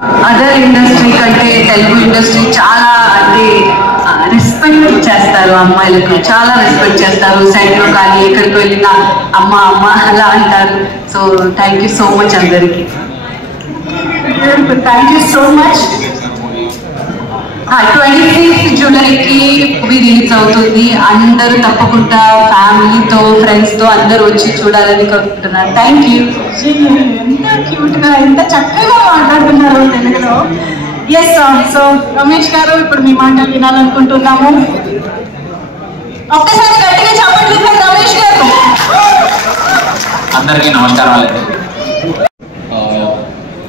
Other industry కంటే Telugu industry చాలా అంటే రెస్పెక్ట్ చేస్తారు, అమ్మాయిలకు చాలా రెస్పెక్ట్ చేస్తారు. సైడ్లో కానీ ఎక్కడికి వెళ్ళినా అమ్మ అమ్మ అలా అంటారు. So thank you so much అందరికీ. Thank you so much. 25th జూలైకి మూవీ రిలీజ్ అవుతుంది. అందరూ తప్పకుండా ఫ్యామిలీతో ఫ్రెండ్స్తో అందరూ వచ్చి చూడాలని కోరుకుంటున్నాను. Thank you. ఎంత క్యూట్గా ఎంత చక్కగా మాట్లాడుతున్నారు తెలుగులో. ఎస్, సో రమేష్ గారు ఇప్పుడు మీ మాటలు వినాలనుకుంటున్నాము. ఒక్కసారి గట్టిగా చెప్పండి రమేష్ గారు. అందరికీ నమస్కారాలండి.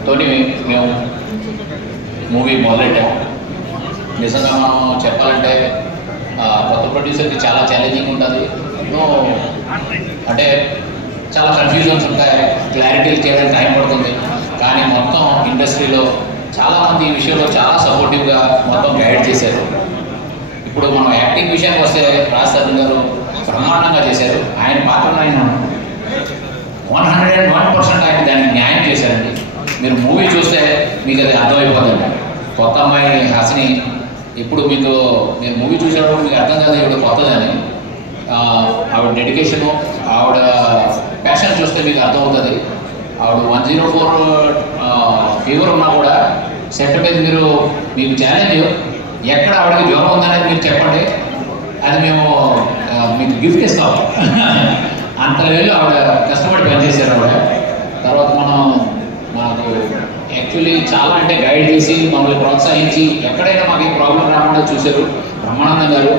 తోటి మేము మూవీ మొదలెట్టాము. నిజంగా మనం చెప్పాలంటే కొత్త ప్రొడ్యూసర్కి చాలా ఛాలెంజింగ్ ఉంటుంది. అంటే చాలా కన్ఫ్యూజన్స్ ఉంటాయి, క్లారిటీ చేయడానికి టైం పడుతుంది. కానీ మొత్తం ఇండస్ట్రీలో చాలామంది ఈ విషయంలో చాలా సపోర్టివ్గా మొత్తం గైడ్ చేశారు. ఇప్పుడు మనం యాక్టింగ్ విషయానికి వస్తే రాజ్ గారు బ్రహ్మాండంగా చేశారు. ఆయన పాత్రను ఆయన 101% ఆయన దానికి న్యాయం చేశారండి. మీరు మూవీ చూస్తే మీకు అది అర్థమైపోతుంది. కొత్త అమ్మాయి హాసిని ఇప్పుడు మీరు మూవీ చూసేటప్పుడు మీకు అర్థం కాదు ఈవిడ కొత్తదని. ఆవిడ డెడికేషను, ఆవిడ ప్యాషన్ చూస్తే మీకు అర్థమవుతుంది. ఆవిడ 104 ఫీవర్ ఉన్నా కూడా సెట్ మీద మీకు ఛాలెంజ్ ఎక్కడ ఆవిడకి జ్వరం ఉందనేది మీరు చెప్పండి, అది మేము మీకు గిఫ్ట్ ఇస్తాం. అంత వేలు ఆవిడ కష్టపడి పనిచేశారు ఆవిడ. తర్వాత మాకు యాక్చువల్లీ చాలా అంటే గైడ్ చేసి మమ్మల్ని ప్రోత్సహించి ఎక్కడైనా మాకు ప్రాబ్లం రాకుండా చూశారు బ్రహ్మానందం గారు.